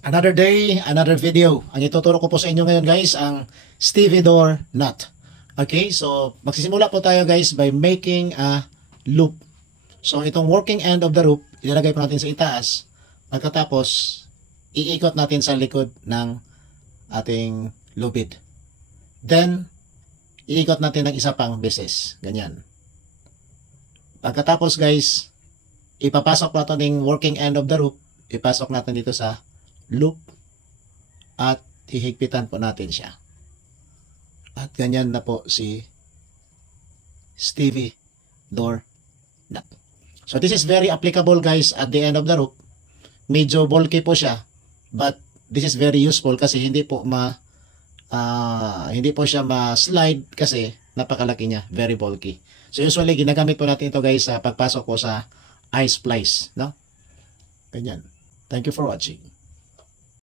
Another day, another video. Ang ituturo ko po sa inyo ngayon guys, ang stevedore nut. Okay, so magsisimula po tayo guys by making a loop. So itong working end of the loop, ilalagay po natin sa itaas. Pagkatapos, iikot natin sa likod ng ating lubid. Then, iikot natin ng isa pang beses. Ganyan. Pagkatapos guys, ipapasok po natin yung working end of the loop. Ipasok natin dito sa loop at hihigpitan po natin siya. At ganyan na po si stevedore nut. So this is very applicable guys at the end of the loop. Medyo bulky po siya, but this is very useful kasi hindi po siya ma-slide kasi napakalaki niya, very bulky. So usually ginagamit po natin ito guys sa pagpasok po sa iSplice, no? Ganyan. Thank you for watching.